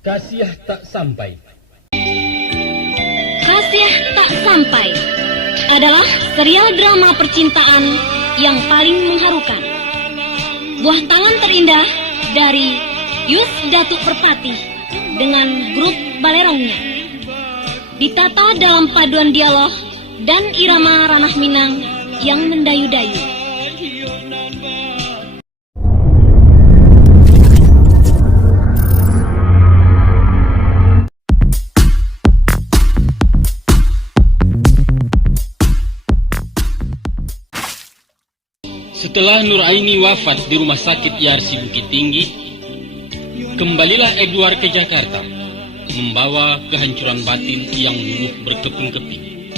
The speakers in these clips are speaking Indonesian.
Kasiah Tak Sampai. Kasiah Tak Sampai adalah serial drama percintaan yang paling mengharukan. Buah tangan terindah dari Yus Datuk Perpati dengan grup balerongnya. Ditata dalam paduan dialog dan irama ranah Minang yang mendayu-dayu. Setelah Nur Aini wafat di rumah sakit Yarsi Bukit Tinggi, kembalilah Edward ke Jakarta, membawa kehancuran batin yang luluh berkeping-keping.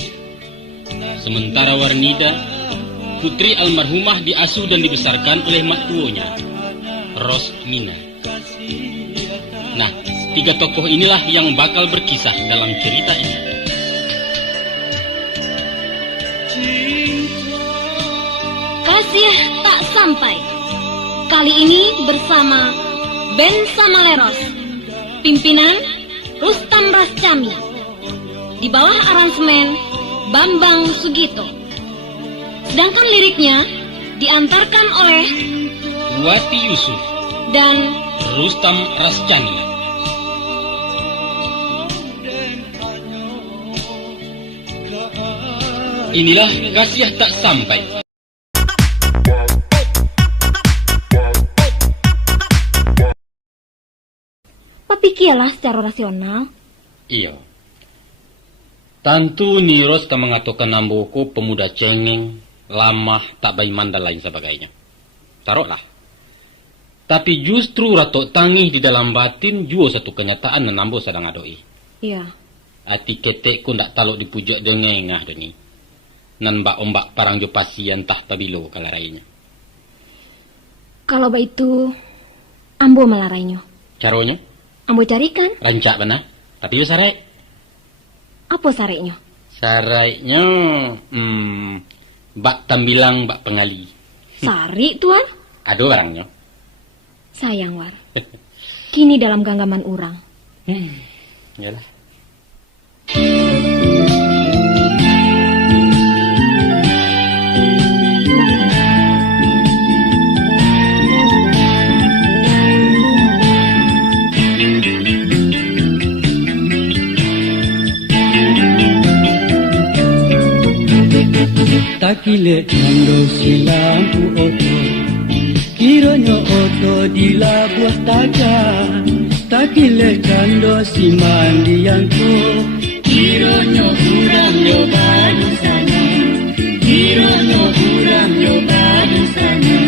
Sementara Warnida, putri almarhumah, diasuh dan dibesarkan oleh mak tuonya, Rosmina. Nah, tiga tokoh inilah yang bakal berkisah dalam cerita ini. Kasiah Tak Sampai kali ini bersama Ben Samaleros, pimpinan Rustam Rascami, di bawah aransemen Bambang Sugito. Sedangkan liriknya diantarkan oleh Wati Yusuf dan Rustam Rascami. Inilah Kasiah Tak Sampai. Pikirlah secara rasional. Iya. Tentu ni Rustam mengatakan namboku pemuda cengeng, lamah, tak baiman dan lain sebagainya. Taruhlah. Tapi justru ratok tangih di dalam batin juga satu kenyataan dan nambo sedang adoi. Iya. Ati ketek ku ndak taluk dipujak dengengah deni. Nan mbak ombak parang jo pasien tah pabilo kalarainya. Kalau itu, ambo melarainya. Caranya? Ambo carikan. Rancak benar. Tapi yo sarai. Apa sareknya? Sarainya, bak tambilang bak pengali. Sari, Tuan? Aduh orangnya. Sayang, War. Kini dalam genggaman urang. Yalah. Takile kando silampu oto, kiranya oto di labuah taga. Takile kando si mandianku, kiranya urang yo badu sana. Kiranya urang yo badu sana.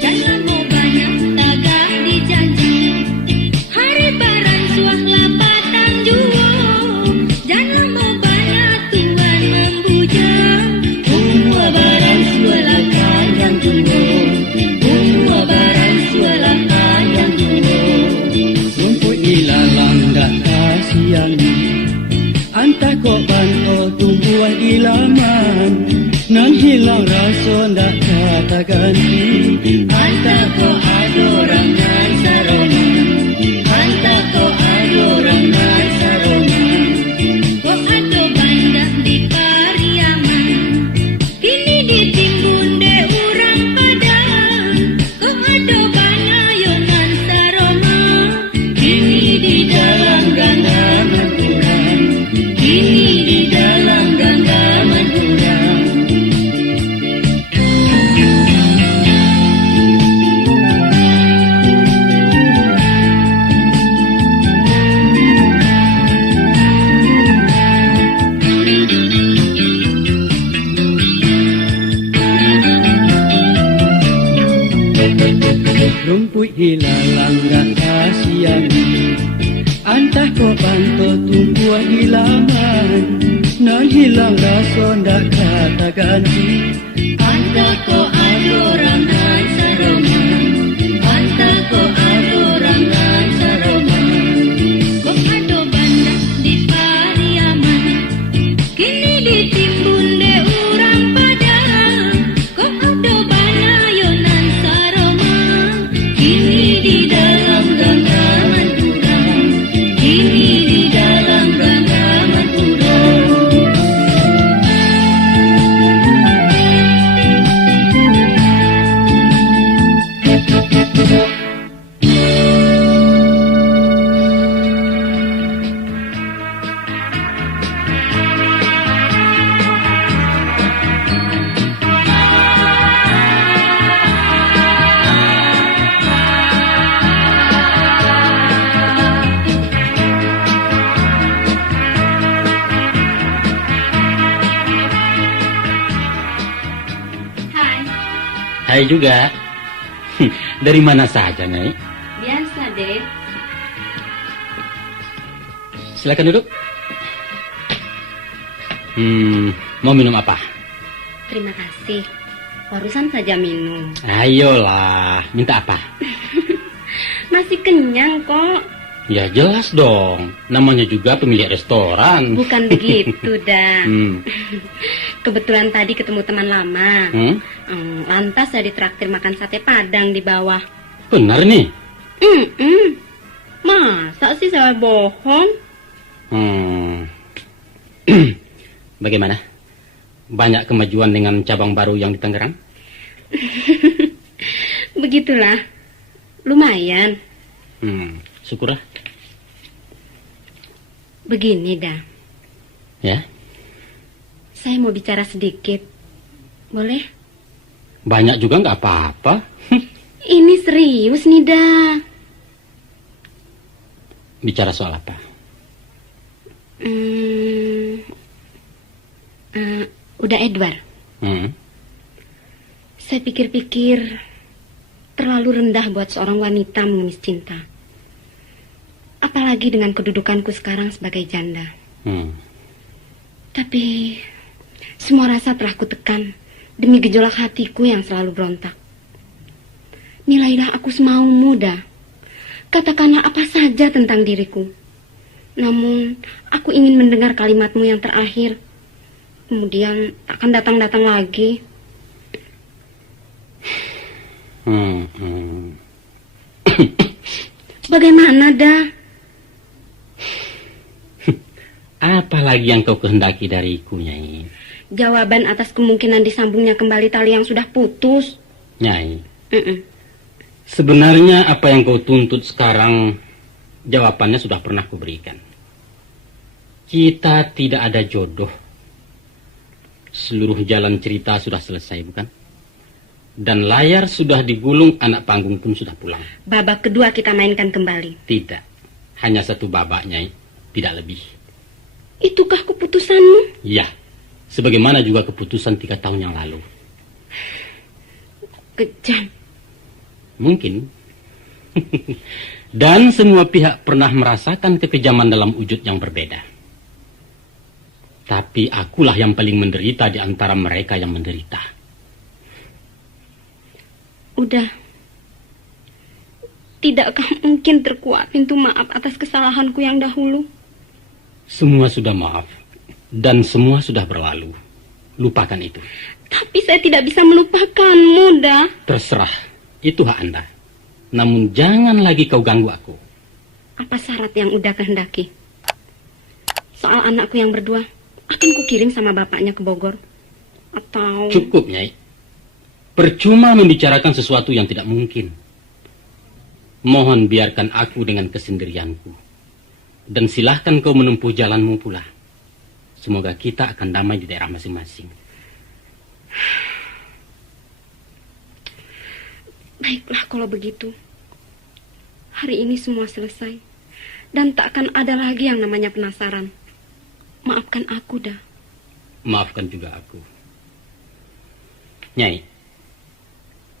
Jangan mau banyak tagah dijanji, hari barang suah lapatan juo. Jangan mau banyak Tuhan membujang. Umwa barang suala panjang juo, umwa barang suala panjang juo. Rumput ilalang dah kasihan, antah kok banto tumbuhan di laman. Nan hilang rasa ndak kata ganti, antah kok adorang nan saroma, antah kok adorang nan saroma. Kok ada bandak di Pariaman, kini ditimbun de urang padang. Kok ada banyak yonan saroma, Kini di dalam genggaman urang, kini di dalam genggaman urang. Rumput hilalang gak kasihan, antah kau bantu tumbuhan di laman. Nan hilang rasa ndak kata ganti, antah kau adorang nan saroma, antah kau adorang nan saroma. kok ada bandak di Pariaman, kini ditimbun de urang padang. Kok ada banyak yonan saroma, Kini di dalam genggaman urang, Hai juga. Dari mana saja, Nyai? Biasa deh. Silakan duduk. Mau minum apa? Terima kasih. Barusan saja minum. Ayolah, minta apa? Masih kenyang kok. Ya jelas dong, namanya juga pemilik restoran. Bukan begitu, dah. Hmm. Kebetulan tadi ketemu teman lama. Hmm? Lantas saya ditraktir makan sate Padang di bawah. Benar nih? Masa sih saya bohong? Bagaimana? Banyak kemajuan dengan cabang baru yang di Tangerang? Begitulah. Lumayan. Syukurlah. Begini, dah. Ya? Saya mau bicara sedikit. Boleh? Banyak juga nggak apa-apa. Ini serius nih, dah. Bicara soal apa? Udah Edward. Saya pikir-pikir terlalu rendah buat seorang wanita mengemis cinta. Apalagi dengan kedudukanku sekarang sebagai janda. Tapi semua rasa telah kutekan demi gejolak hatiku yang selalu berontak. Nilailah aku semaumu, dah. Katakanlah apa saja tentang diriku. Namun aku ingin mendengar kalimatmu yang terakhir. Kemudian akan datang-datang lagi. Bagaimana, dah? Apa lagi yang kau kehendaki dariku, Nyai? Jawaban atas kemungkinan disambungnya kembali tali yang sudah putus. Nyai, sebenarnya apa yang kau tuntut sekarang, jawabannya sudah pernah kuberikan. Kita tidak ada jodoh. Seluruh jalan cerita sudah selesai, bukan? Dan layar sudah digulung, anak panggung pun sudah pulang. Babak kedua kita mainkan kembali. Tidak, hanya satu babak, Nyai, tidak lebih. Itukah keputusanmu? Ya, sebagaimana juga keputusan 3 tahun yang lalu. Kejam. Mungkin. Dan semua pihak pernah merasakan kekejaman dalam wujud yang berbeda. Tapi akulah yang paling menderita di antara mereka yang menderita. Udah. Tidakkah mungkin terkuat pintu maaf atas kesalahanku yang dahulu? Semua sudah maaf. Dan semua sudah berlalu. Lupakan itu. Tapi saya tidak bisa melupakanmu, dah. Terserah. Itu hak Anda. Namun jangan lagi kau ganggu aku. Apa syarat yang udah kehendaki? Soal anakku yang berdua, akan kukirim sama bapaknya ke Bogor. Atau... Cukup, Nyai. Percuma membicarakan sesuatu yang tidak mungkin. Mohon biarkan aku dengan kesendirianku. Dan silahkan kau menempuh jalanmu pula. Semoga kita akan damai di daerah masing-masing. Baiklah kalau begitu. Hari ini semua selesai. Dan tak akan ada lagi yang namanya penasaran. Maafkan aku, dah. Maafkan juga aku. Nyai,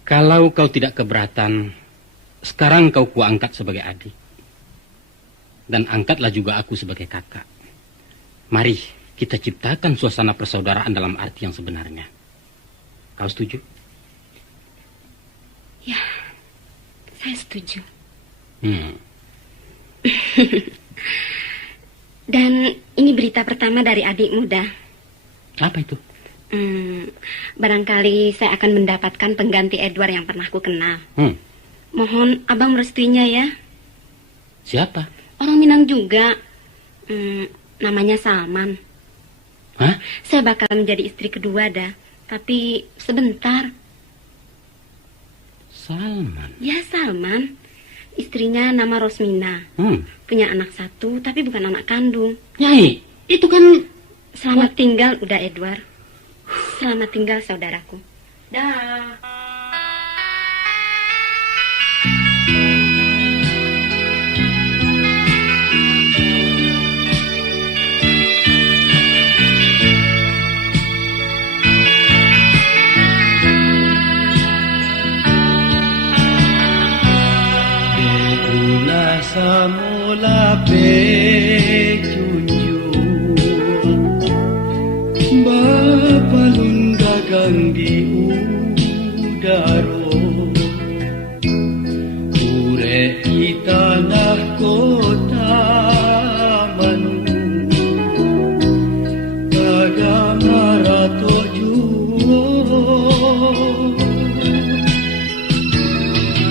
kalau kau tidak keberatan, sekarang kau kuangkat sebagai adik. Dan angkatlah juga aku sebagai kakak. Mari kita ciptakan suasana persaudaraan dalam arti yang sebenarnya. Kau setuju? Ya, saya setuju. Dan ini berita pertama dari adik muda. Apa itu? Barangkali saya akan mendapatkan pengganti Edward yang pernah ku kenal. Mohon abang merestuinya ya. Siapa? Orang Minang juga. Namanya Salman. Hah? Saya bakal menjadi istri kedua, dah. Tapi sebentar. Salman? Ya, Salman. Istrinya nama Rosmina. Punya anak 1, tapi bukan anak kandung. Nyai, itu kan... Selamat tinggal, udah Edward. Selamat tinggal, saudaraku. Dah. lape junjung bapalun dagang di udaro ure di tanah kota manu dagang marato juo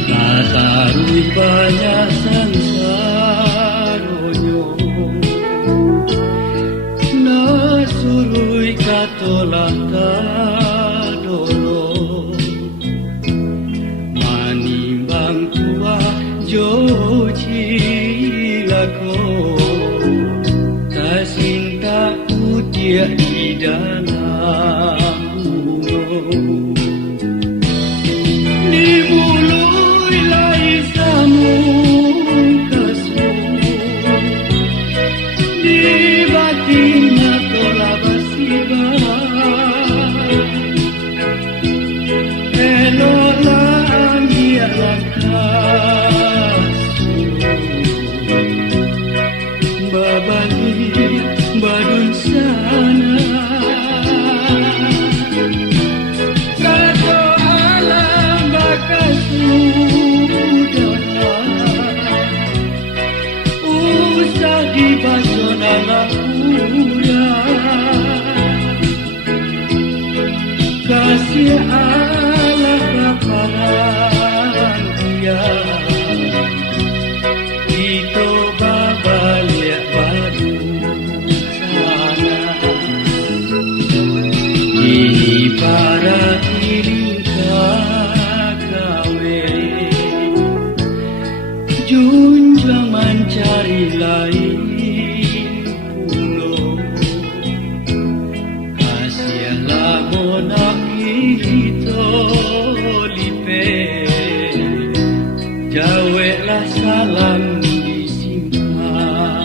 natarui banyak sansaronyo nasurui katolah kadoro manimbang tua joji lako tasinta utia di dalam gunung dimului lai samun kasu di batinnya tola basiba elolang dia langkasu babali badun sana usah dibaca muda kasih Allah kaparan dia itu babalik badu sana ini para junjang mencari lain pulau kasihanlah monak itu lipe jawablah salam disimpan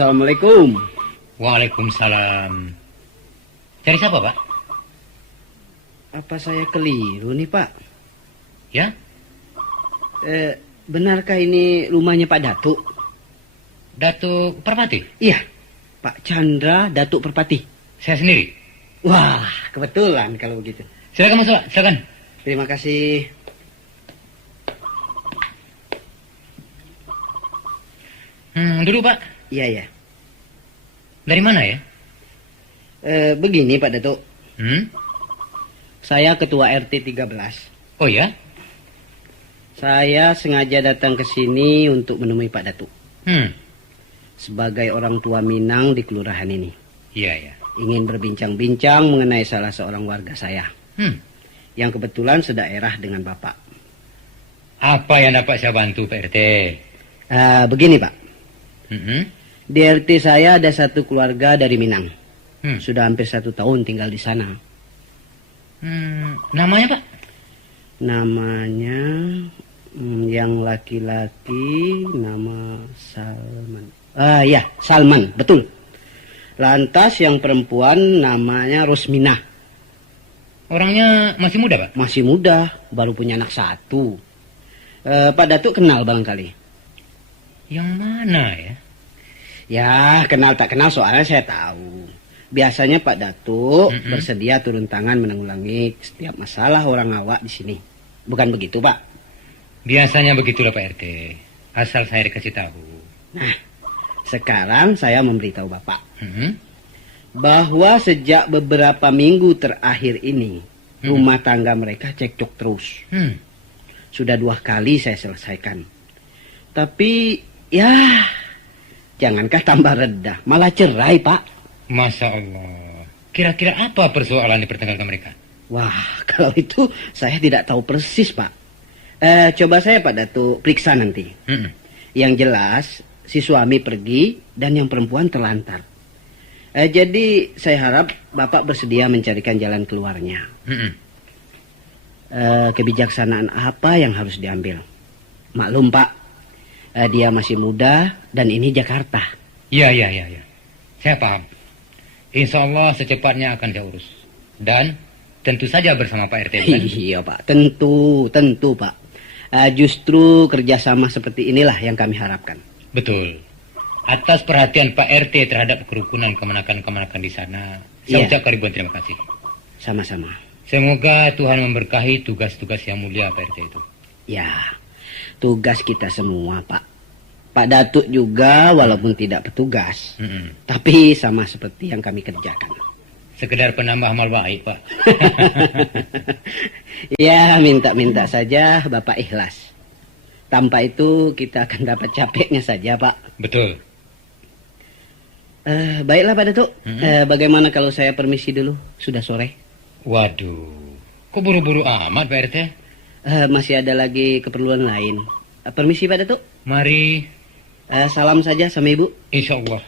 Assalamualaikum. Waalaikumsalam. Cari siapa, Pak? Apa saya keliru nih, Pak? Ya? Benarkah ini rumahnya Pak Datuk? Datuk Perpati? Iya, Pak Chandra Datuk Perpati. Saya sendiri. Wah, kebetulan kalau begitu. Silakan masuk, Pak. Silakan. Terima kasih. Duduk, Pak. Iya, ya. Dari mana ya? Begini, Pak Datuk. Saya ketua RT 13. Oh ya? Saya sengaja datang ke sini untuk menemui Pak Datuk. Sebagai orang tua Minang di kelurahan ini. Iya, ya. Ingin berbincang-bincang mengenai salah seorang warga saya. Yang kebetulan sedaerah dengan Bapak. Apa yang dapat saya bantu, Pak RT? Begini, Pak. Di RT saya ada satu keluarga dari Minang. Sudah hampir 1 tahun tinggal di sana. Namanya, Pak? Namanya yang laki-laki nama Salman. Ya, Salman, betul. Lantas yang perempuan namanya Rosmina. Orangnya masih muda, Pak? Masih muda, baru punya anak 1. Pak Datuk kenal barangkali? Yang mana ya? Ya, kenal tak kenal soalnya saya tahu. Biasanya Pak Datuk bersedia turun tangan menanggulangi setiap masalah orang awak di sini. Bukan begitu, Pak? Biasanya begitulah, Pak RT. Asal saya dikasih tahu. Nah, sekarang saya memberitahu Bapak. Bahwa sejak beberapa minggu terakhir ini, rumah tangga mereka cekcok terus. Sudah 2 kali saya selesaikan. Tapi, ya, jangankah tambah reda, malah cerai, Pak. Masya Allah. Kira-kira apa persoalan di pertengkaran mereka? Wah, kalau itu saya tidak tahu persis, Pak. Coba saya Pak Datuk periksa nanti. Yang jelas, si suami pergi dan yang perempuan terlantar. Jadi saya harap Bapak bersedia mencarikan jalan keluarnya. Kebijaksanaan apa yang harus diambil? Maklum, Pak, dia masih muda dan ini Jakarta. Ya. Saya paham. Insya Allah secepatnya akan saya urus. Dan tentu saja bersama Pak RT. Kan? Iya, Pak. Tentu, Pak. Justru kerjasama seperti inilah yang kami harapkan. Betul. Atas perhatian Pak RT terhadap kerukunan kemenakan-kemenakan di sana, saya ucapkan ribuan terima kasih. Sama-sama. Semoga Tuhan memberkahi tugas-tugas yang mulia Pak RT itu. Ya, tugas kita semua, Pak. Pak Datuk juga walaupun tidak petugas, tapi sama seperti yang kami kerjakan. Sekedar penambah amal baik, Pak. Ya, minta-minta saja Bapak ikhlas. Tanpa itu kita akan dapat capeknya saja, Pak. Betul. Baiklah, Pak Datuk. Bagaimana kalau saya permisi dulu? Sudah sore. Waduh, kok buru-buru amat, Pak RT? Masih ada lagi keperluan lain. Permisi, Pak Datuk. Mari. Salam saja sama Ibu. Insya Allah.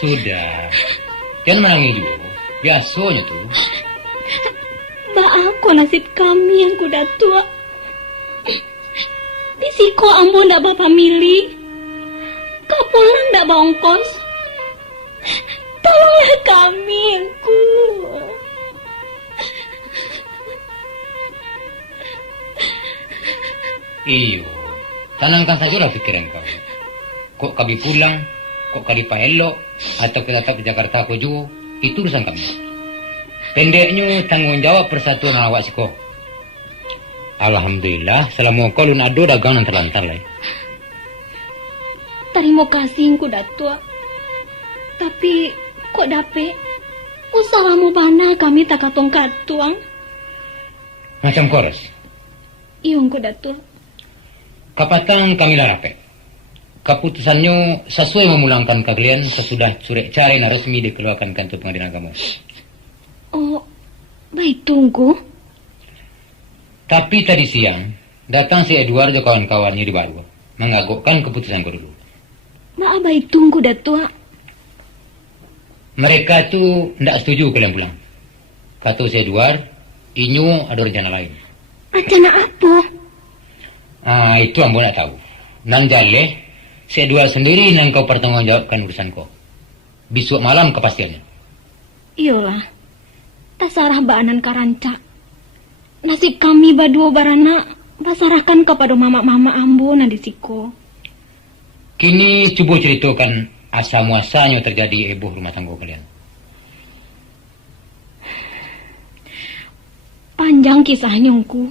Sudah, jangan menangis dulu. Biasanya tuh. Apa nasib kami yang kuda tua? Disiko ambo ndak bapak milih. Kapulang ndak bongkos. Tolonglah kami, engku. Iyo, tenangkan sajalah pikiran kau. Kok kami pulang, kok kami paelo, atau kita tetap di Jakarta aku juga, itu urusan kami. Pendeknya tanggung jawab persatuan awak siko. Alhamdulillah, selama kau lun ado dagangan terlantar lah. Terima kasih engku datua. Tapi kok dape usahamu bana kami tak katong-katong. Macam koros. Iya engku datua. Kapatang kami larape. Keputusannya sesuai memulangkan kalian sesudah curek cari resmi dikeluarkan kantor pengadilan agama. Oh, baik tunggu. Tapi tadi siang datang si Edward dan kawan-kawannya di Barua mengagukkan keputusanku dulu. Maaf baik tunggu datua. Mereka tuh tidak setuju kalian pulang. Kata si Edward, Inyo ada rencana lain. Rencana apa? Itu ambo nak tahu. Nang jale, si Edward sendiri nang kau pertanggungjawabkan urusan kau. Besok malam kepastiannya. Iyalah. Tasarah baanan karanca. Nasib kami badua barana pasarahkan kepada mama-mama ambo nadisiko. Kini coba ceritakan asal muasalnya terjadi heboh rumah tangga kalian. Panjang kisahnya Ungku.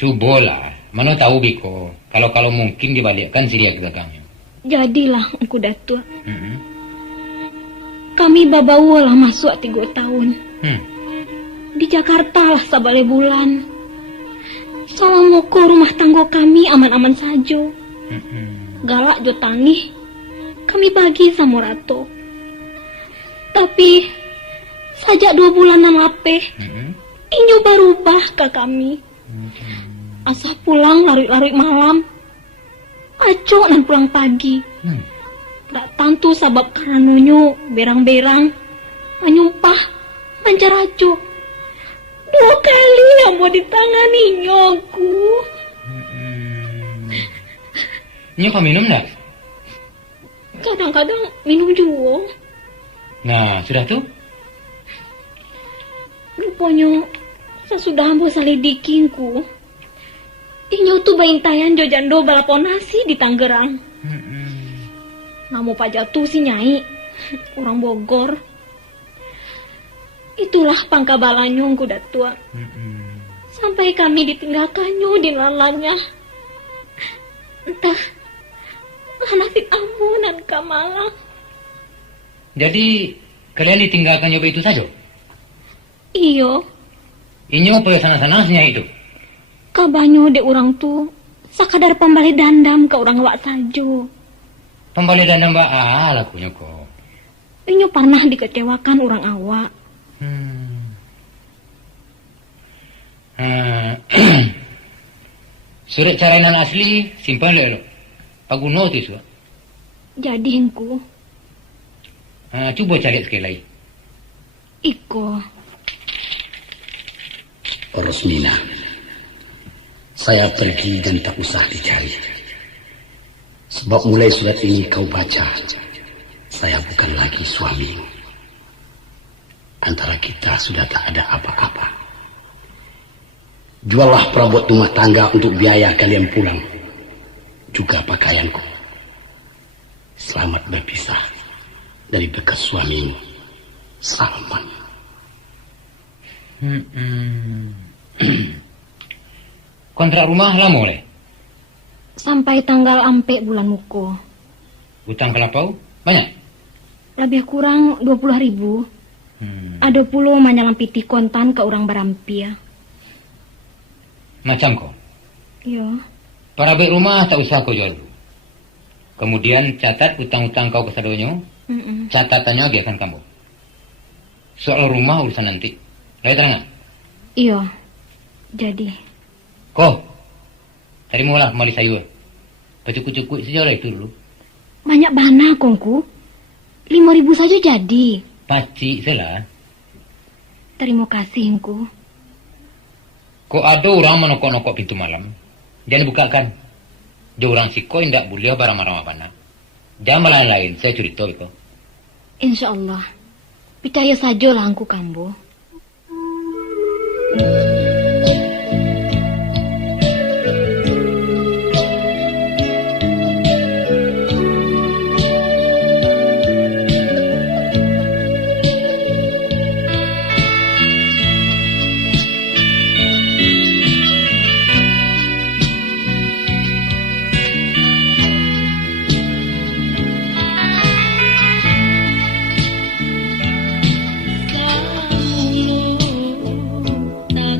Cobalah. Mana tahu Biko. Kalau mungkin dibalikkan si dia ke belakangnya. Jadilah Ungku datua. Kami babawa lah masuk 3 tahun. Di Jakarta lah sabale bulan. Salamoko rumah tangga kami aman-aman saja. Galak jo tangih. Kami bagi sama Rato. Tapi sajak 2 bulanan lapeh. Inyo berubah ke kami. Asal pulang larut-larut malam. Acok dan pulang pagi. Tak tentu sabab karena nunyo berang-berang. Menyumpah. Mencaraco. 2 kali yang mau ditangani nyoku. Nyo kau minum tak? Kadang-kadang minum juga. Nah, sudah tuh? Rupanya sesudah ambo salidikinku. Inyo tuh baintayan jojando balaponasi di Tangerang. Namu pajatu si Nyai, orang Bogor. Itulah pangkabalannya Ungku datua. Sampai kami ditinggalkannya di lalanya. Entah nasib ambo dan Kamalang. Jadi kalian ditinggalkan nyoba itu saja? Iyo. Inyo pergi sana-sana Nyai itu? Kabanyo de orang tu sakadar pembalik dandam ke orang awak saja. Pembalik dandam mbak lakunya kok. Inyo pernah dikecewakan orang awak. Surat carainan asli simpan dulu. Paguno tu surat. Jadi Ungku. Coba cari sekali lagi. Iko. Rosmina, saya pergi dan tak usah dicari. Sebab mulai surat ini kau baca, saya bukan lagi suamimu. Antara kita sudah tak ada apa-apa. Juallah perabot rumah tangga untuk biaya kalian pulang. Juga pakaianku. Selamat berpisah dari bekas suamimu, Salman. Kontrak rumah lama oleh? Sampai tanggal ampe bulan muko. Hutang kelapau banyak? Lebih kurang 20.000. Ada puluh manjalan piti kontan ke orang barampia. Macam kau? Iya. Para baik rumah tak usah kau jual. Kemudian catat hutang-hutang kau ke sadonyo. Catatannya lagi akan kamu. Soal rumah urusan nanti. Lagi terang? Iya. Jadi. Kau. Tadi mula kembali sayur. Pecuk-pecuk sejarah itu dulu. Banyak bana kongku. 5.000 saja jadi. Pacik salah. Terima kasih Ungku. Kok ada orang menokok-nokok pintu malam. Jangan bukakan. Dia orang siko tidak boleh barang-barang apa nak. Jangan lain-lain. Saya cerita itu. Insya Allah. Percaya sajalah Ungku kambo. Tak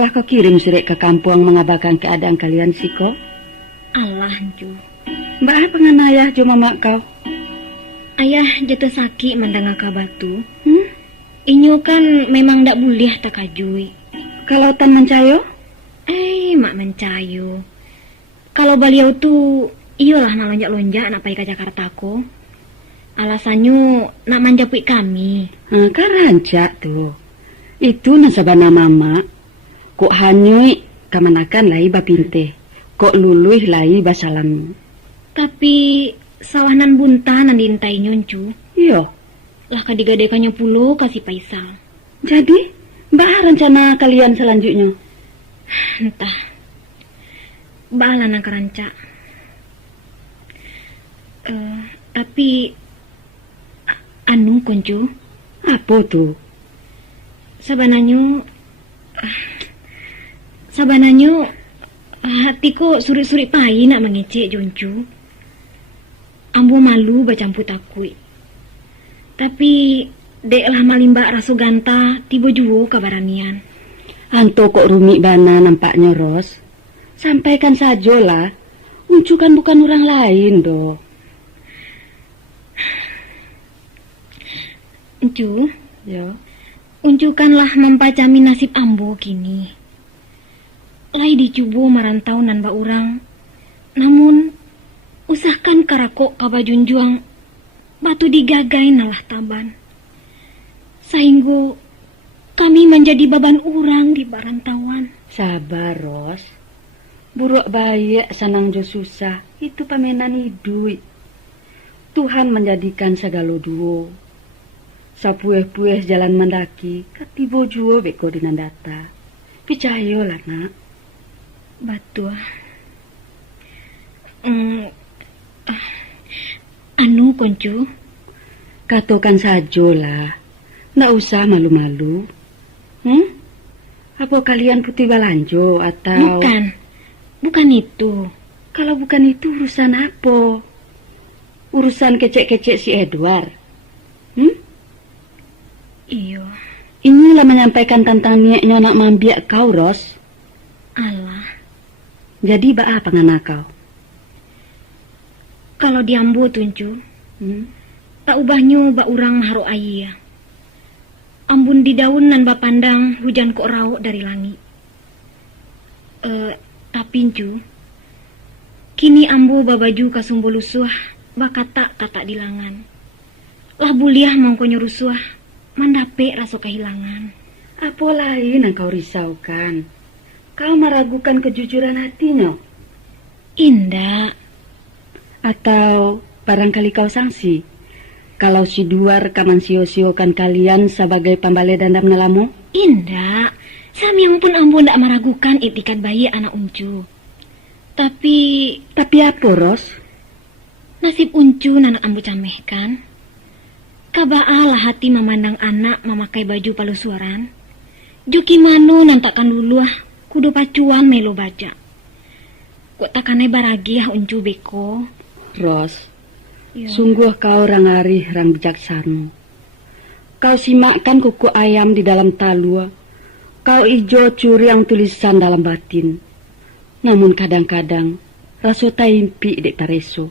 Balah kau kirim sirek ke kampung mengabarkan keadaan kalian siko. Allah, Ju. Mbak pengen ayah jo mama kau. Ayah jatuh sakit mendengar kabar tu. Inyo kan memang ndak boleh tak kajui. Kalau tan mencayo? Mak mencayo. Kalau beliau tu iyalah nak lonjak-lonjak nak pergi ke Jakarta ko. Alasannya nak manjapui kami. Kan rancak tu. Itu nasabana mama. Kok hanyui kamanakan lai bapinte. Kok luluih lai basalam. Tapi sawanan bunta nan diintai nyoncu. Iya. Lah kadigadekannya pulo kasih Faisal. Jadi, mbak rencana kalian selanjutnya? Entah. Bala nang keranca. Tapi anu koncu. Apa tuh? Sabananyo hatiku suri-suri pai nak mengecek joncu. Ambo malu bacampu takui. Tapi dek lah malimba rasu ganta tiba juwo kabaranian. Anto kok rumi bana nampaknya Ros. Sampaikan sajalah. Uncu kan bukan orang lain do. Uncu, Ya. uncukanlah mempacami nasib ambo kini. Lai dicubo merantau nan ba urang. Namun usahkan karakok kabajunjuang batu digagai nalah taban. Sehingga kami menjadi beban urang di barantauan. Sabar Ros. Buruk baik sanang jo susah. Itu pamenan hidup. Tuhan menjadikan segala duo. Sapueh-pueh jalan mendaki. Katibo juo beko dinandata. Picayo lah nak. Betul. Anu koncu, Katakan sajalah. Nggak usah malu-malu. Apa kalian putih balanjo atau... Bukan itu. Kalau bukan itu urusan apa? Urusan kecek-kecek si Edward. Iyo. Inilah menyampaikan tentang niatnya nak mambiak kau, Ros. Allah. Jadi apa ngana kau? Kalau diambu tuncu, tak ubahnya ba urang maharo ayah. Ambun di daun nan ba pandang hujan kok rauk dari langit. Tapi cu, kini ambu ba baju kasumbo lusuh ba kata di langan. Lah buliah mangko nyorusuah, mandape rasa kehilangan. Apa lain yang kau risaukan? Kau meragukan kejujuran hatinya? Indah. Atau barangkali kau sangsi kalau si Duar kaman sio-siokan kalian sebagai pambale dandam nelamu? Indah, samiang pun ambo ndak meragukan itikat bayi anak uncu. Tapi apa, Ros? Nasib uncu anak ambo camehkan. Kabaalah hati memandang anak memakai baju palusuaran. Juki mano nantakan luluah kudu pacuan melo baja. Kok takane baragiah uncu beko. Ros, Yo. Sungguh kau orang arih, orang bijaksana. Kau simakkan kuku ayam di dalam talua. Kau ijo curi yang tulisan dalam batin. Namun kadang-kadang raso taimpi dek tareso.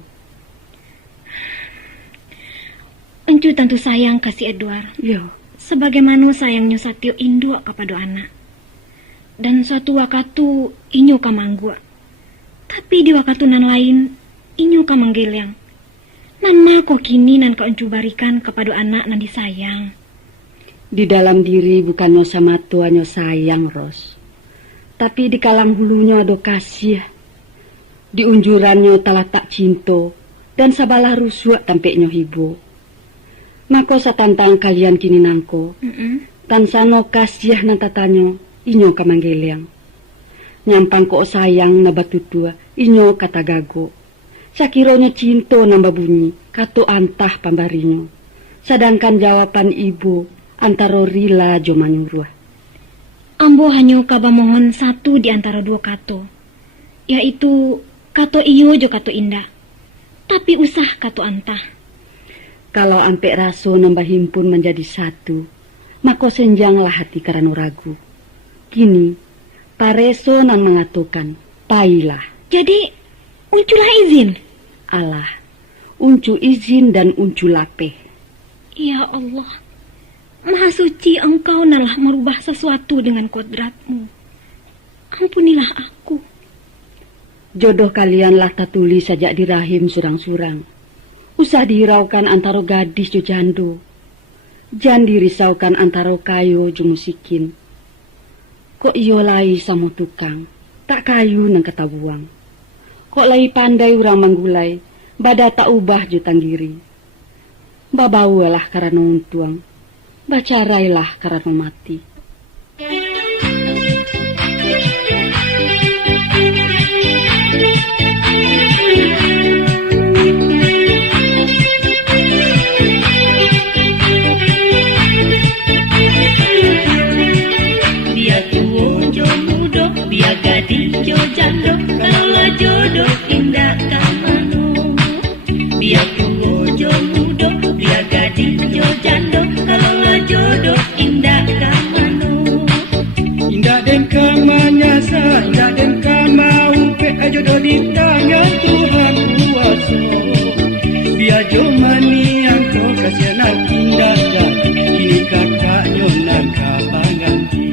Encu tentu sayang kasih Edward. Yo. Sebagaimana sayangnya Satyo induk kepada anak. Dan suatu waktu inyo kamanggua. Tapi di waktu nan lain inyo kamanggeleng. Nan mako kini nan kau encu barikan kepada anak nan disayang. Di dalam diri bukannya sama tuanya sayang, Ros. Tapi di kalang hulunya ada kasih. Di unjurannya telah tak cinta. Dan sabalah rusuh tampeknya hibo. Maka satantang kalian kini nangko. Tan sano kasih nantatanyo inyo kamanggeleng. Nyampang kok sayang nabatutua inyo kata gago. Sakironya cinta nambah bunyi kato antah pambarinyo. Sedangkan jawaban ibu antara rila jo manyuruh. Ambo hanya kaba mohon satu di antara dua kato. Yaitu kato iyo jo kato indah. Tapi usah kato antah. Kalau ampek raso nambah himpun menjadi satu, maka senjanglah hati karena ragu. Kini, Pareso nan mengatukan, pailah. Jadi, unculah izin. Alah, uncu izin dan uncu lapeh. Ya Allah, Maha Suci Engkau nalah merubah sesuatu dengan kodratmu. Ampunilah aku. Jodoh kalianlah tatuli sajak di rahim surang-surang. Usah dihiraukan antara gadis jo jando. Jan dirisaukan antara kayo jo musikin. Kok iyo lai sama tukang, tak kayu nang ketabuang. Kok lai pandai urang manggulai, bada tak ubah jo tanggiri. Babawalah karena untuang, bacarailah karena mati. Jo jando kalau jodoh indah kamano biar tuo jo mudo biar gadis jo jando kalau jodoh indah kamano indah den kamanyasa indah den kamau pe jodoh di tangan Tuhan kuasa biar jo mani yang kau kasihan indah kini kakaknya nangka panganti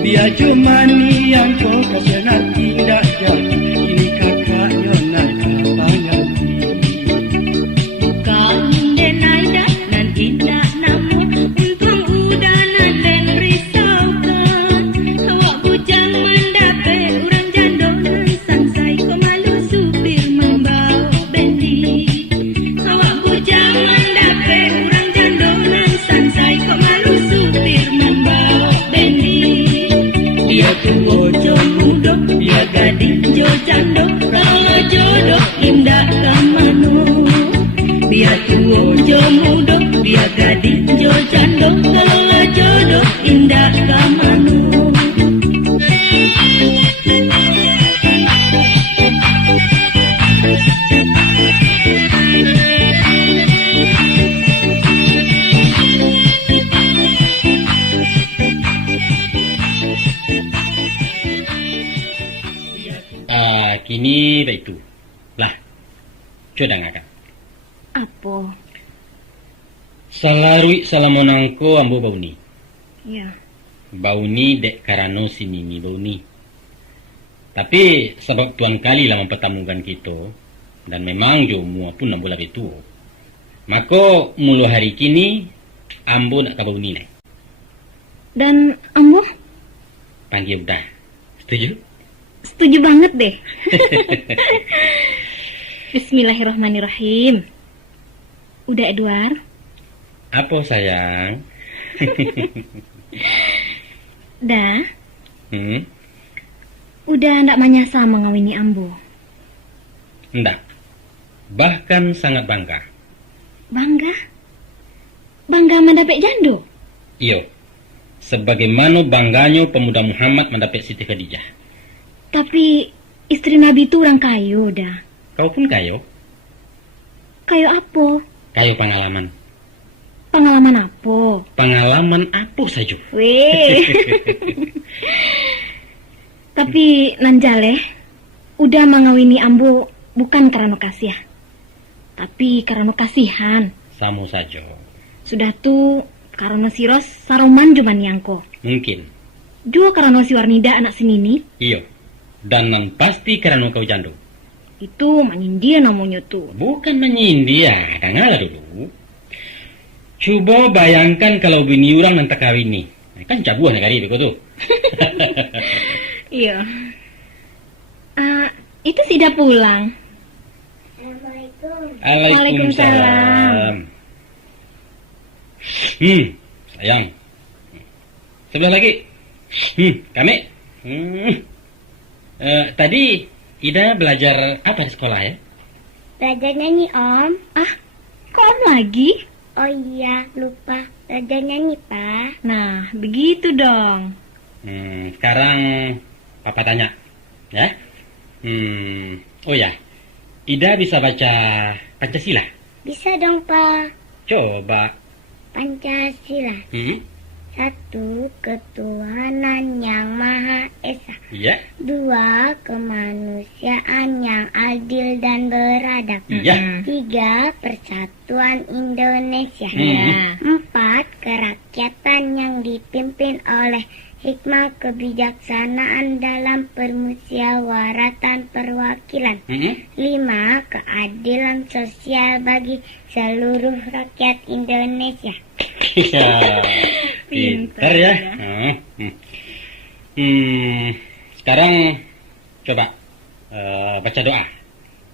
biar jo mani yang kau kasihan indah kini kakaknya nangka panganti kau denai nan indah namun untung udah nan risaukan awak bujang mendapat orang jando nan sangsai kau malu supir membawa bendi awak bujang mendapat orang jando nan sangsai kau malu supir membawa bendi dia tuo jo mudo dia gadis jo jando kalau jodoh indah kamano dia tuo jo mudo dia gadis jo jando kalau jodoh indah kamano Kini dah itu. Lah, coba ngakak. Apa? Salarui salamonangko ambo bauni. Ya. Bauni dek karano sinini bauni. Tapi sebab tuan kali lah mempertemukan kita dan memang jo mua pun ambo lebih tua. Maka mulu hari kini ambo nak ke bauni nih. Dan ambo? Panggil udah. Setuju? Setuju banget deh. Bismillahirrahmanirrahim. Udah Edward? Apa sayang? Dah? Udah ndak manyasa mengawini ambo? Ndak. Bahkan sangat bangga. Bangga? Bangga mendapat jando? Iyo. Sebagaimana bangganya pemuda Muhammad mendapat Siti Khadijah. Tapi istri Nabi itu orang kayu dah. Kau pun kayu? Kayu apa? Kayu pengalaman. Pengalaman apa? Pengalaman apa saja? Weh. Tapi Nanjale udah mengawini ambo bukan karena kasih, tapi karena kasihan. Sama saja. Sudah tuh karena si Ros saroman cuman yangko. Mungkin. Dua karena si Warnida anak sinini. Iyo. Dan nan pasti karena kau jando. Itu menyindir namanya tuh. Bukan menyindir, dengar dulu. Coba bayangkan kalau bini orang nanti kawin nih. Kan cabuan kali begitu. Iya. Itu sudah pulang. Waalaikumsalam. Sayang. Sebelah lagi. Kami. Tadi Ida belajar apa di sekolah ya? Belajar nyanyi, Om. Kok Om lagi? Oh iya, lupa. Belajar nyanyi, Pak. Nah, begitu dong. Sekarang Papa tanya, ya? Oh ya, Ida bisa baca Pancasila? Bisa dong, Pak. Coba. Pancasila. Satu, ketuhanan yang Maha Esa. Iya. 2. Kemanusiaan yang adil dan beradab. Iya. 3. Persatuan Indonesia. 4. Hmm. Kerakyatan yang dipimpin oleh hikmah kebijaksanaan dalam permusyawaratan perwakilan. 5. Keadilan sosial bagi seluruh rakyat Indonesia. Ya, pinter ya. Sekarang coba baca doa.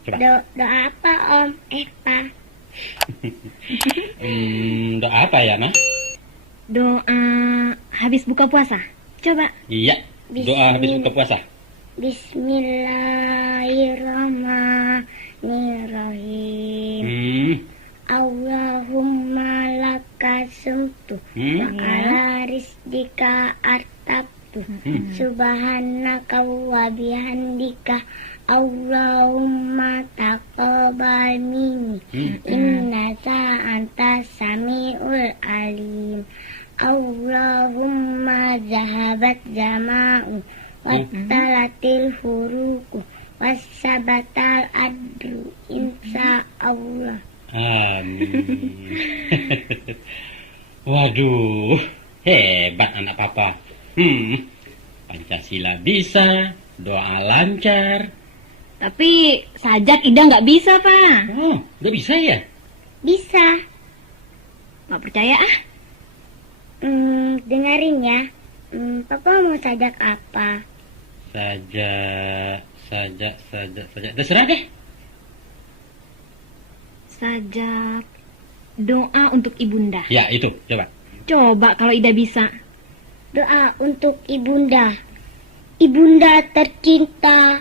Coba. Doa apa, Om? Pak. Doa apa ya, Ma? Doa habis buka puasa. Coba. Iya, doa habis buka puasa. Bismillahirrahmanirrahim. Allahumma laka sumtu wa ala rizqika artabtu. Subhanaka wa bihamdika Allahumma taqabbal minni innaka antas samiul alim. Allahumma zahabat jama'u wattalatil huruku wassabatal adru insya Allah. Amin. Waduh, hebat anak papa. Pancasila bisa, doa lancar. Tapi sajak Ida nggak bisa, Pak. Oh, nggak bisa ya? Bisa. Nggak percaya ah? Dengerin ya. Papa mau sajak apa? Sajak. Terserah deh. Sajak doa untuk ibunda. Ya, itu, coba. Coba kalau Ida bisa. Doa untuk ibunda. Ibunda tercinta.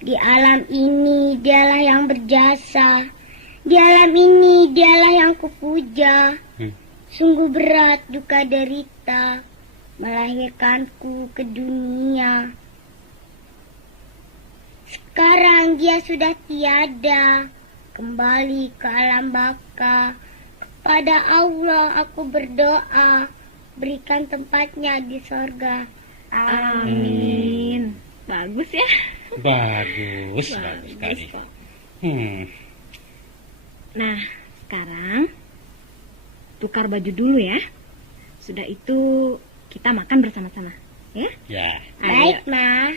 Di alam ini dialah yang berjasa. Di alam ini dialah yang kupuja. Sungguh berat duka derita melahirkanku ke dunia. Sekarang dia sudah tiada, kembali ke alam baka. Kepada Allah aku berdoa, berikan tempatnya di sorga. Amin. Bagus ya? Bagus sekali. Nah, sekarang tukar baju dulu ya. Sudah itu kita makan bersama-sama, ya? Ya. Baik, Ma.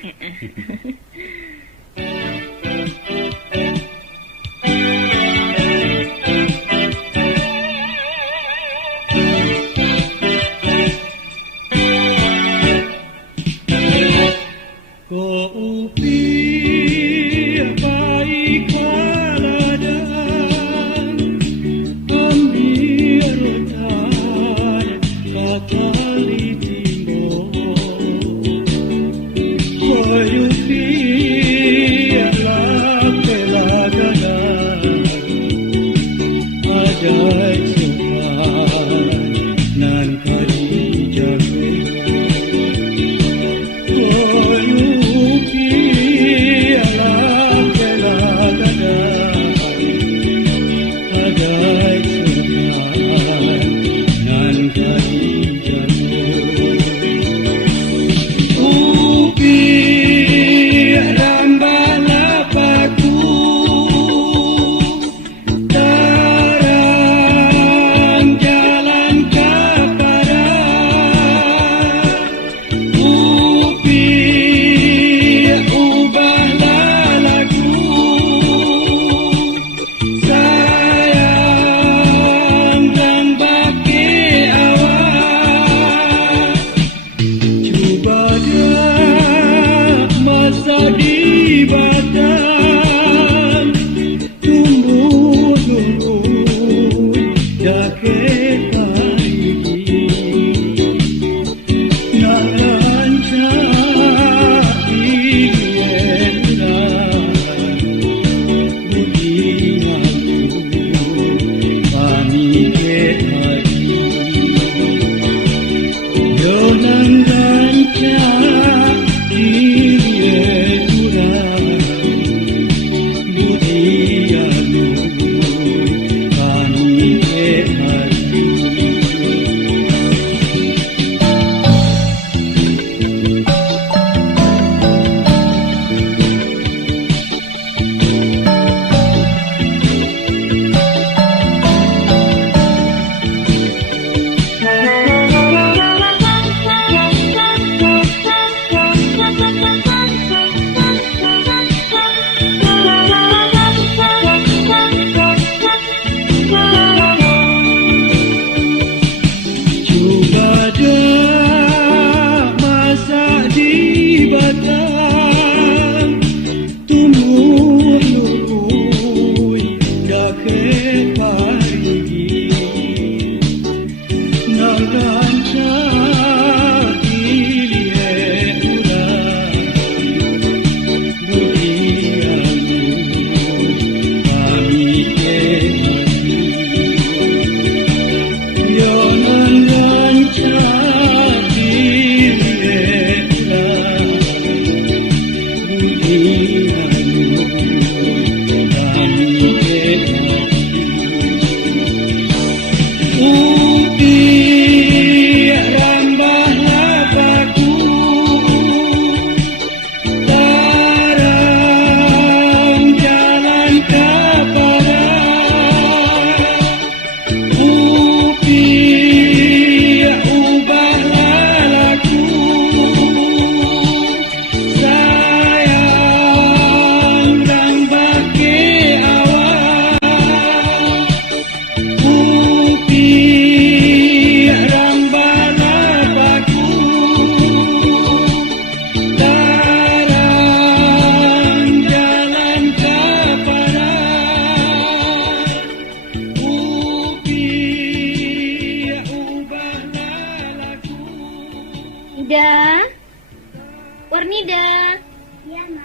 Warnida. Iya, Ma.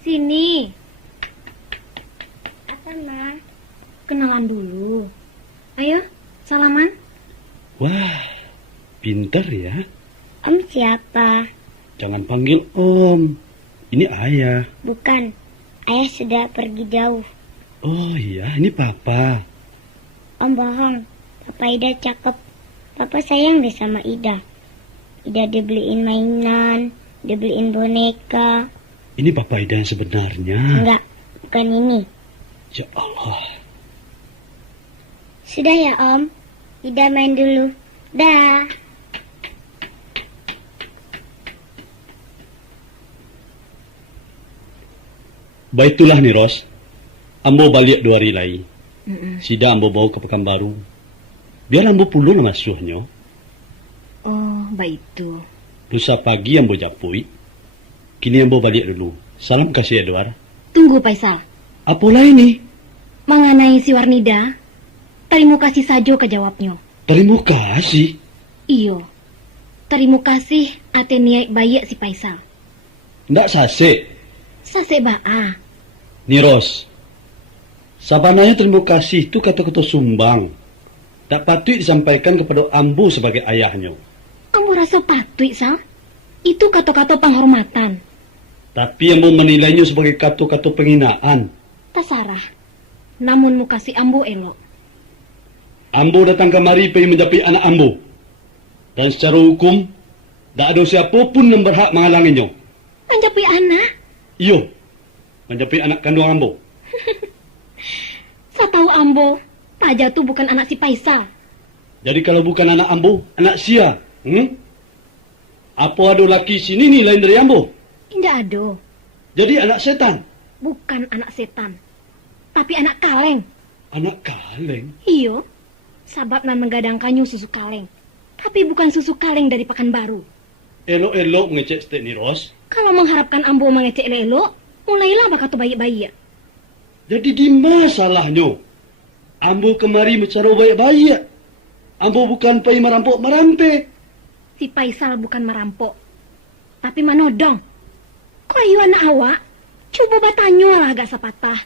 Sini. Apa, Ma? Kenalan dulu. Ayo, salaman. Wah, pintar ya. Om siapa? Jangan panggil Om. Ini Ayah. Bukan. Ayah sudah pergi jauh. Oh iya, ini Papa. Om bohong. Papa Ida cakep. Papa sayang deh sama Ida. Ida dibeliin mainan, dibeliin boneka. Ini Papa Ida yang sebenarnya. Enggak, bukan ini. Ya Allah. Sudah ya, Om. Ida main dulu. Dah. Baitulah nih, Ros. Ambo balik 2 hari lagi. Sida ambo bawa ke Pekanbaru. Biar ambo pulang sama syuhnya. Oh, baitu. Lusa pagi ambo japui. Kini ambo balik dulu. Salam kasih Edward. Tunggu, Faisal. Apalah ini? Mengenai si Warnida, terima kasih saja kejawabnya. Terima kasih. Iyo. Terima kasih ate niat baik si Faisal. Ndak sase. Sase baa. Niros. Sabananya terima kasih itu kata-kata sumbang. Tak patut disampaikan kepada ambo sebagai ayahnya. Kamu rasa patut, Sal? Itu kata-kata penghormatan. Tapi ambo menilainya sebagai kata-kata penghinaan. Tasarah. Namun mu kasih ambo elok. Ambo datang kemari pengen menjapi anak ambo. Dan secara hukum, tak ada siapapun yang berhak menghalanginya. Menjapi anak? Iyo, menjapi anak kandung ambo. Saya tahu ambo, Paja tuh bukan anak si Faisal. Jadi kalau bukan anak ambo, anak sia. Apa ada laki sini nih lain dari ambo? Tidak ada. Jadi anak setan? Bukan anak setan. Tapi anak kaleng. Anak kaleng? Iyo. Sabab nan menggadangkannya susu kaleng. Tapi bukan susu kaleng dari Pekanbaru. Elok-elok mengecek stek ni, Ros. Kalau mengharapkan ambo mengecek elok, mulailah bakal bayi-bayi. Jadi di masalahnya? Ambo kemari bicara baik-baik. Ambo bukan pergi merampok-merampe. Si Faisal bukan merampok. Tapi manodong. Kok ayo anak awak? Coba batanya lah agak sepatah.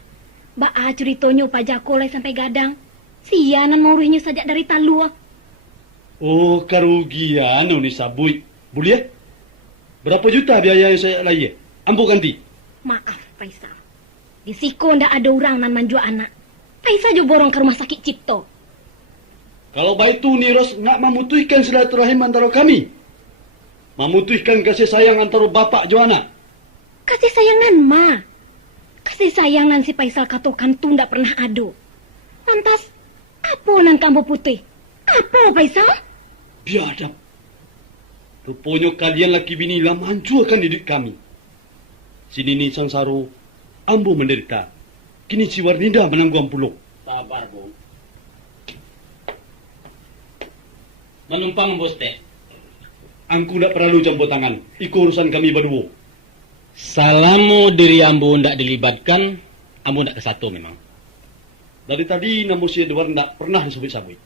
Baa ceritanya pajako lay sampai gadang. Sianan mauruhnya saja dari talu. Oh, kerugian ni sabui. Boleh? Berapa juta biaya yang saya layar? Ambo ganti. Maaf, Faisal. Di Siko ndak ada orang nan manjua anak. Faisal jo borong ke rumah sakit Cipto. Kalau baik tu ni Ros nak memutuskan silaturahim antara kami. Memutuskan kasih sayang antara bapak jo anak. Kasih sayangan ma. Kasih sayangan si Faisal katakan tu ndak pernah ada. Lantas, apa nan kamu putih? Apa Faisal? Biadab. Rupanya kalian laki bini lah menghancurkan hidup kami. Sini ni Sangsaro, ambo menderita. Kini si Warnida menanggung puluk. Sabar, Bu. Menumpang, Bos Teh. Angku tak perlu campur tangan. Ikut urusan kami berdua. Salamu diri ambo ndak dilibatkan, ambo ndak kesatu memang. Dari tadi namu si Edward ndak pernah disebut-sebut.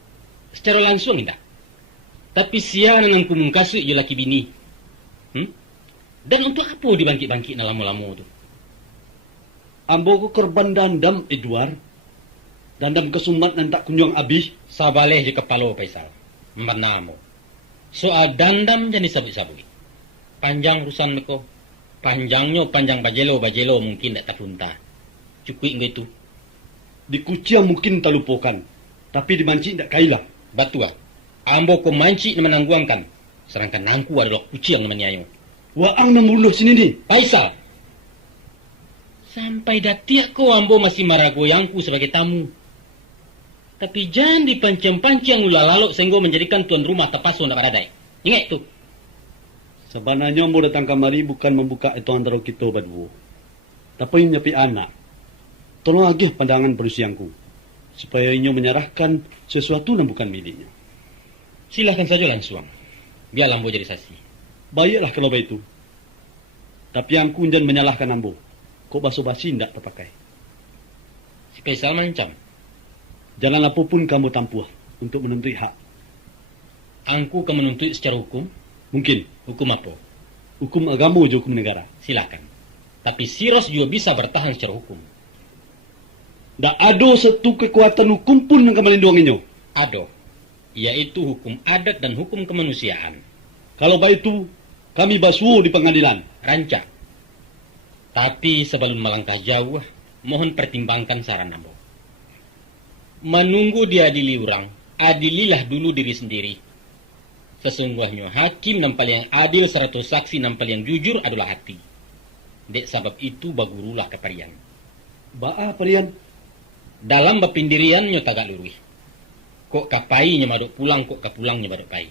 Secara langsung tidak. Tapi sia nanangku mengkasih je laki bini. Dan untuk apa dibangkit-bangkit na lama-lama tu? Ambo ku korban dandam Edward. Dandam kesumat dan tak kunjung habis. Sabaleh je kepala Faisal. Menamu. Soal dandam jadi sabit-sabit. Panjang urusan mereka. Panjangnya panjang bajelo mungkin tak terunta. Cukup itu. Di kuciang mungkin tak lupakan. Tapi di mancik tak kailah. Batua. Ambo ko mancik na menangguangkan. Sedangkan nangku adalah kuciang na maniayo. Waang na muluh sini ni. Faisal. Sampai datiak ko ambo masih maragoyangku sebagai tamu. Tapi jangan dipancang-pancang ulah lalok sehingga menjadikan tuan rumah terpasu nak radai. Ingat tu. Sebenarnya ambo datang kemari bukan membuka itu antara kita berdua. Tapi nyepi anak. Tolong agih pandangan perusianku. Supaya inyo menyerahkan sesuatu yang bukan miliknya. Silahkan saja langsung. Biar ambo jadi saksi. Baiklah kalau begitu. Tapi angku jangan menyalahkan ambo. Kok basa-basi tidak terpakai. Si Faisal macam. Jangan apapun kamu tampuh untuk menuntut hak. Angku akan menuntut secara hukum? Mungkin. Hukum apa? Hukum agama atau hukum negara. Silakan. Tapi Siros juga bisa bertahan secara hukum. Tak ada satu kekuatan hukum pun yang melindunginya. Ada. Yaitu hukum adat dan hukum kemanusiaan. Kalau begitu, kami basuh di pengadilan. Rancak. Tapi sebelum melangkah jauh, mohon pertimbangkan saran ambo. Menunggu diadili orang, adililah dulu diri sendiri. Sesungguhnya hakim nampal yang adil serta saksi nampal yang jujur adalah hati. Dek sebab itu bagurulah keparian. Ba'a parian? Dalam bapindiriannya tagak lurui. Kok kapainya maduk pulang, kok kapulangnya maduk pai.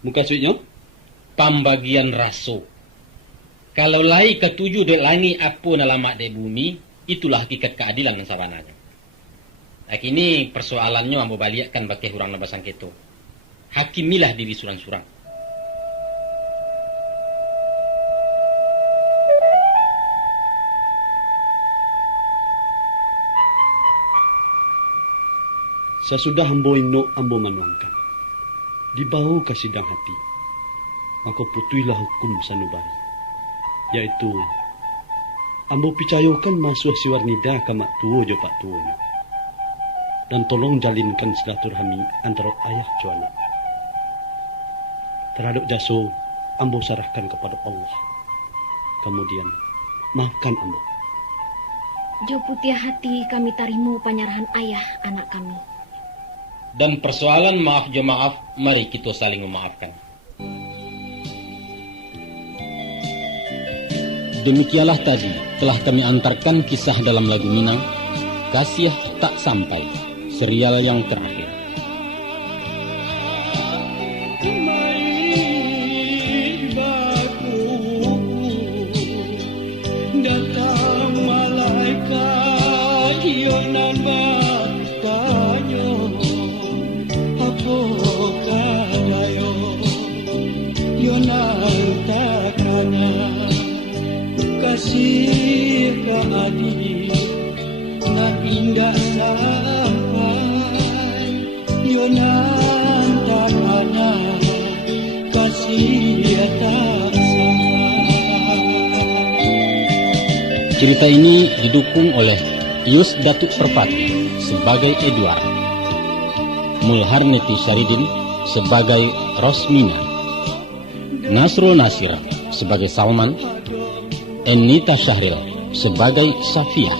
Muka suitnya? Pembagian raso. Kalau lai ketujuh dek langi apa nalamak dek bumi, itulah hakikat keadilan yang sabananya. Ini persoalannya ambo baliakkan bakai hurang nabasang keto. Hakimilah diri surang-surang. Sesudah ambo induk ambo manuangkan. Dibawa ke sidang hati. Maka putuilah hukum sanubari. Yaitu ambo picayokan masuh si Warnida ke mak tua jo pak tuanya. Dan tolong jalinkan silaturahmi antara ayah cu anak. Terhadap jaso, ambo serahkan kepada Allah. Kemudian, maafkan ambo. Jo putih hati kami tarimu penyerahan ayah anak kami. Dan persoalan maaf jo maaf, mari kita saling memaafkan. Demikianlah tadi telah kami antarkan kisah dalam lagu Minang, Kasih Tak Sampai, serial yang terakhir. Datang malaikat yonan bakanyo apakah dayo yonan takana kasih keadil na indah sampai yonan takana kasih tak Cerita ini didukung oleh Yus Datuk Perpati sebagai Edward, Mulharneti Syaridin sebagai Rosmina, Nasrul Nasir sebagai Salman, Enita Syahril sebagai Safia,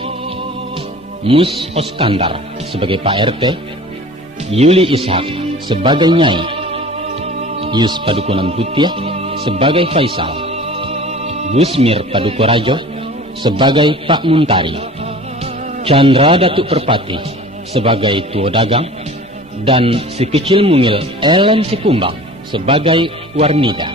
Mus Oskandar sebagai Pak RT, Yuli Ishak sebagai Nyai, Yus Padukunan Putih sebagai Faisal, Gusmir Padukorajo sebagai Pak Muntari, Chandra Datuk Perpati sebagai Tua Dagang, dan si kecil mungil Ellen Sikumbang sebagai Warnida.